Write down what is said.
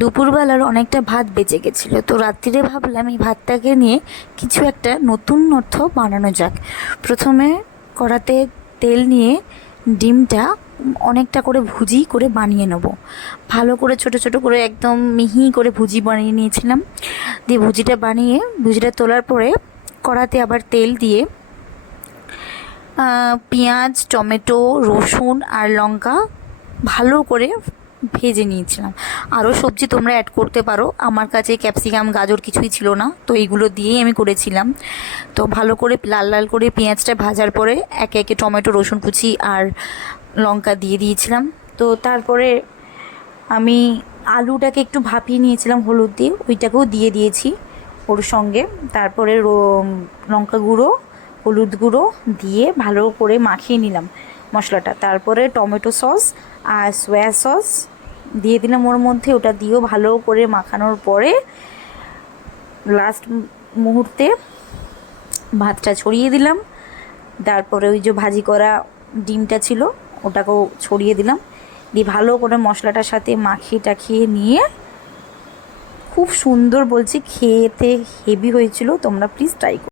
দুপুরবেলার অনেকটা ভাত বেঁচে গেছিলো, তো রাত্রিরে ভাবলাম এই ভাতটাকে নিয়ে কিছু একটা নতুনত্ব বানানো যাক। প্রথমে কড়াতে তেল নিয়ে ডিমটা অনেকটা করে ভুজি করে বানিয়ে নেব। ভালো করে ছোট ছোট করে একদম মিহি করে ভুজি বানিয়ে নিয়েছিলাম। দিয়ে ভুজিটা তোলার পরে কড়াতে আবার তেল দিয়ে পেঁয়াজ, টমেটো, রসুন আর লঙ্কা ভালো করে ভেজে নিয়েছিলাম। আরও সবজি তোমরা অ্যাড করতে পারো, আমার কাছে ক্যাপসিকাম, গাজর কিছুই ছিল না, তো এইগুলো দিয়েই আমি করেছিলাম। তো ভালো করে লাল লাল করে পেঁয়াজটা ভাজার পরে একে একে টমেটো, রসুন কুচি আর লঙ্কা দিয়ে দিয়েছিলাম। তো তারপরে আমি আলুটাকে একটু ভাপিয়ে নিয়েছিলাম হলুদ দিয়ে, ওইটাকেও দিয়ে দিয়েছি ওর সঙ্গে। তারপরে লঙ্কা গুঁড়ো, হলুদ গুঁড়ো দিয়ে ভালো করে মাখিয়ে নিলাম মশলাটা। তারপরে টমেটো সস আর সয়া সস দিয়ে দিলাম ওর মধ্যে। ওটা দিয়েও ভালো করে মাখানোর পরে লাস্ট মুহূর্তে ভাতটা ছড়িয়ে দিলাম। তারপরে ওই যে ভাজি করা ডিমটা ছিল ওটাকেও ছড়িয়ে দিলাম, দিয়ে ভালো করে মশলাটার সাথে মাখিয়ে টাখিয়ে নিয়ে খুব সুন্দর, বলছি খেতে হেভি হয়েছিল। তোমরা প্লিজ ট্রাই করো।